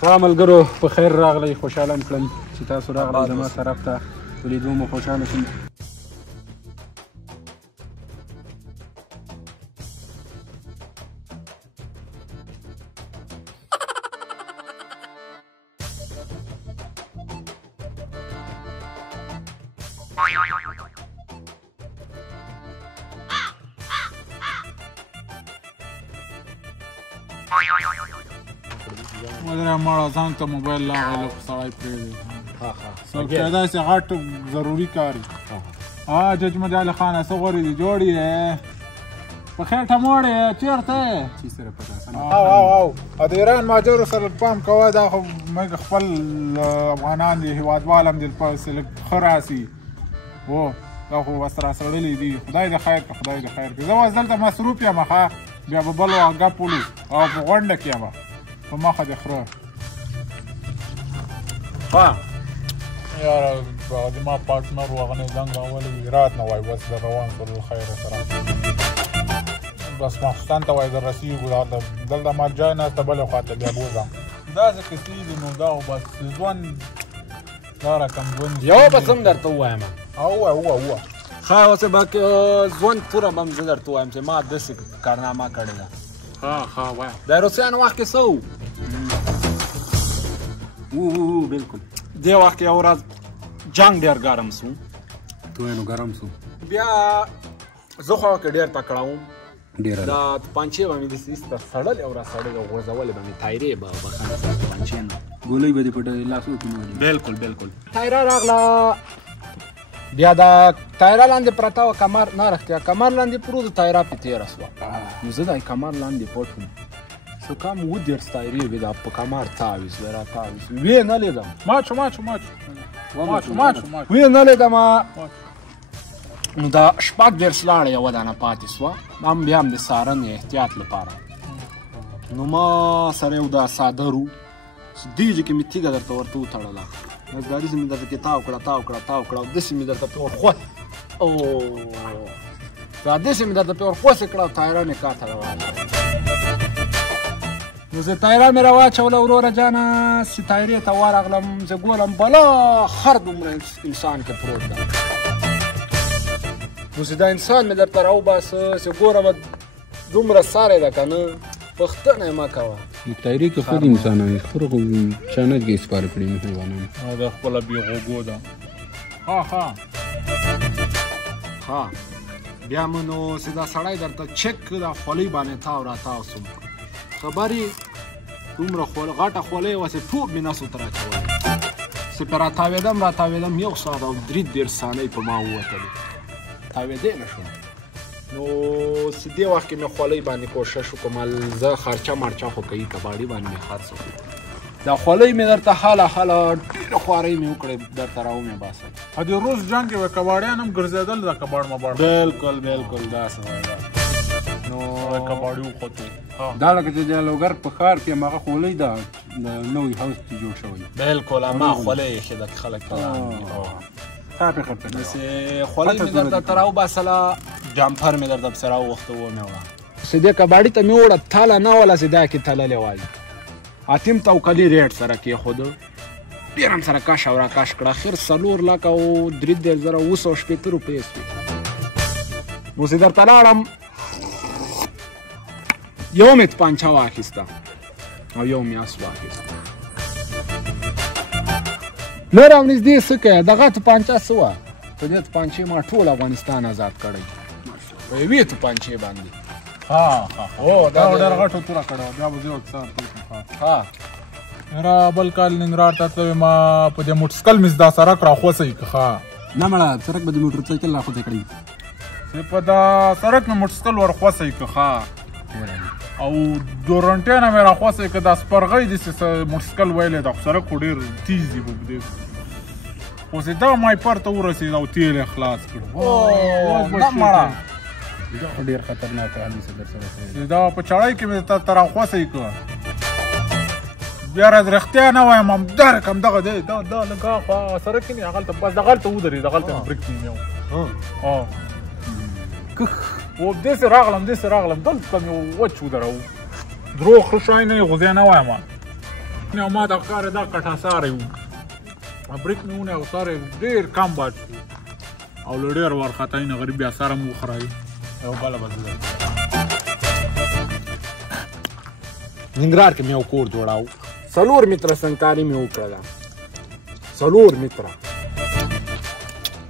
ښه ملګرو په خیر راغلی، خوشحاله م کړم چې تاسو راغلی زما طرف ته، په لیدو مو خوشحاله شوم. ودره مړه ځان ته موبایل لاغلی خو سړی پرېږدي. څوک چې داسې غټ ضروري کار وي. جج مجال خانه څه غورې دي جوړ یې په خېټه موړ یې چېرته یې؟ او د ایران مهاجرو سره پام کوه، دا خو موږ خپل افغانان دي، هېوادوال هم دي، پسې لږ ښه راسي. هو دا خو بس راسړلي دي. خدای دې خیر کړه، خدای دې خیر کړه. زه اوس دلته مصروف یم ښه، بیا به بل وخت ګپ ولو او په غونډه کې یم په مخه دې خره. یاره زما پارټنر و هغه نه زنګ راولی وي رات نه وایي بس در روان شول الخیره سره بس ماخوستن ته وایي در رسېږو دلته ما جای ناسته بلې خوا ته بیا بوځم. داسې قصې دي نو دا خو بس ژوند دا رقم ژوند یوه بس هم درته ووایم. ووایه ښه اوس به ژوند پوره به هم زه درته ووایم چې ما داسې کارنامه کړې ده. ښه وایه. د روسیانو وخت کې څه و؟ بلکل دې وخت کې یو ورځ جنګ ډېر ګرم سو. تو نو ګرم سو. بیا زه خو هغه کې ډېر تکړه وم. ډېره دا توپانچې به مې داسې ایسته سړلې او راسړلې او غورځولې به مې تایرې به بخښنه سره توپانچې نه ګولۍ به دې په لاسو کې نیولې. بلکل تایره راغله، بیا دا تایره لاندې پرته وه، کمر نه رښتیا کمر لاندې پروت و، تایره پې تېره سوه. نو زه دا کمر لاندې پټ وم، څه کم 10 تایرې وې دا په کمر تاویزله راتاویزله، ویې نه لیدم. ماچو ویې نه لیدم. نو دا 10 لاړه یوه دانه پاتې سوه، هم بیا هم د څارنې احتیاط لپاره. نو ما سره یو دا څادر و، دېجې کې مې تیږه درته ورته وتړله، داسې مې درته کې تاو کړه او داسې مې درته پې ورخوسې کړه او تایره مې کاته راواچوله. نو زه تایره مې راواچوله وروره جانه، چې تایرې ته ورغلم زه ګورم بلا خر دومره انسان کې پروت ده. نو چې دا انسان مې درته راوباسه چې ګورم دومره ساری ده که نه، پوښتنه یې مه کوه. تایرې کې خود انسانان خپله خو چانه کې سپاره کړي حیوانان. دا خپله بې غوږو ده. ها بیا مو نو چې دا سړی درته چک دا خولۍ باندې تاو راتاو سوم، خبرې دومره غټه خولۍ وه چې ټوپ مې نسو ته راچولی، چې پرې راتاوېدم 1 ساعت او 3 ثانۍ په ما ووتلې، تاوېدی نه شوم. نو چې دې وخت کې مې خولۍ باندې کوشش وکړم، زه خرچه مرچه خو کوي کباړي باندې مې خرڅ وکړو. دا خولۍ مې درته حاله ډېره خوارۍ مې وکړې درته راومې باسم. د روس جنګ کې به کباړیان هم ګرځېدل دا کباړ مباړ. بلکل داسې نو کباړي وخوتو. دا لکه چې د لوګر په ښار کې هماغه خولۍ ده نوی هاوس کې جوړ شوی. بلکل ما خولۍ ایښې ده خلک داسې خولۍ مې درته ته راوباسله، جامپر مې درته پسې راووښته ومې وړه، چې دې کباړي ته مې وړه تله نه وله چې دا کې تللې وایي. اتیم توکلي ریټ سره کېښوده، ډېر هم سره کش او راکش کړه، اخر 4 لکه او 3,280 روپۍ سوې. نو چې درته لاړم یو مې توپانچه واخیسته او یو مې اس واخیسته. لږ او نږدې څه کوې دغه توپانچه څه وه، په دې توپانچې ما ټول افغانستان آزاد کړی په یوې توپانچې باندې. دا ډېر غټو توره کړې بیا به زه اکثر یاره بل کال ننګرهار ته تللی ما په دې موټرسایکل مې دا سړک راخوڅوي که نه مړه سړک به د موټرسایکل راخوڅی کړي، چې په دا سړک مې موټرسایکل ورخوڅوي که او ډورنټۍ نه مې راخوڅوي که دا سپرغۍ داسې موټرسایکل ویلی دا خو سړک خو ډېر تیز دي په دې خو چې دا مایپر ته ورسېد او تیل یې خلاص کړ. دا خو ډېر خطرناک حادثه درسره شوې. دا په چړۍ کې مې ته راخوڅی کړه بیا راز رښتیا نه وایم همدا رقم دغه دی دا لږ هاخوا سړک کې نه هغلته بس دغلته ودرېد هغلته مې بریک ونیو. و داسې راغلم دلته مې وچ ودراوه دروغ ښه شی نه یې غوزی نه وایم نه ما د ښکارې دا کټاساری و بریک مې ونیو ساری ډېر کم باد او له ډېر وارخطایي نه غریب بیا سره مو وخرایي یو بله به زه ننګرهار کې مې یو کور جوړاو 4 متره سنګکاري مې وکړه ده 4 متره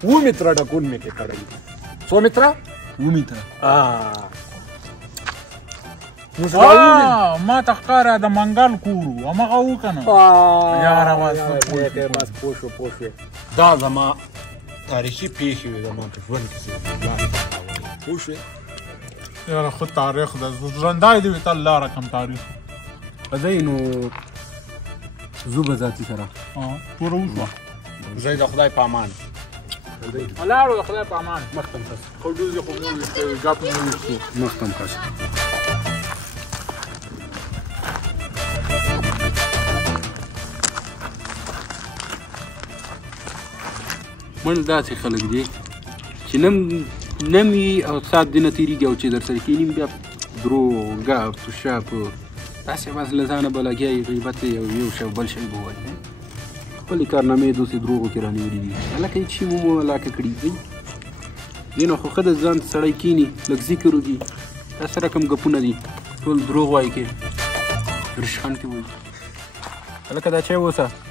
2 متره ډکول مې کې کړی 100 متره 2 متره ما ته ښکاره د منګل کور و همغه و که نه یاره بس پوه شوې دا زما تاریخي پیښې وې زما په ژوند کښې پوه شوې یاره ښه تاریخ ده ژوندی دې وي تل لاره کم تاریخ ځئ نو ځو به ذاتي سره توره وشوه ځئ د خدای په امان ولاړو د خدای په امان مخته م کس خو ډوزې خو مو ویښته ګپ مو ویښتو مخته م کس مړ داسې خلک دي چې نم وي او سات دینه تېرېږي او چې در سره کښېني بیا دروغ ګپ شپ داسې بس له ځانه به لګیا غیبت یو شی بل شی به وایي خپلې کارنامې دوسې دروغو کې رانیولي دي هلکه هېڅ شي مو علاقه کړي دي دې نه خو ښه د ځان سړی کښېني لږ ذکر وکړي داسې رقم ګپونه دي ټول دروغ وایي کې رشخند کې وایي هلکه دا چای وڅه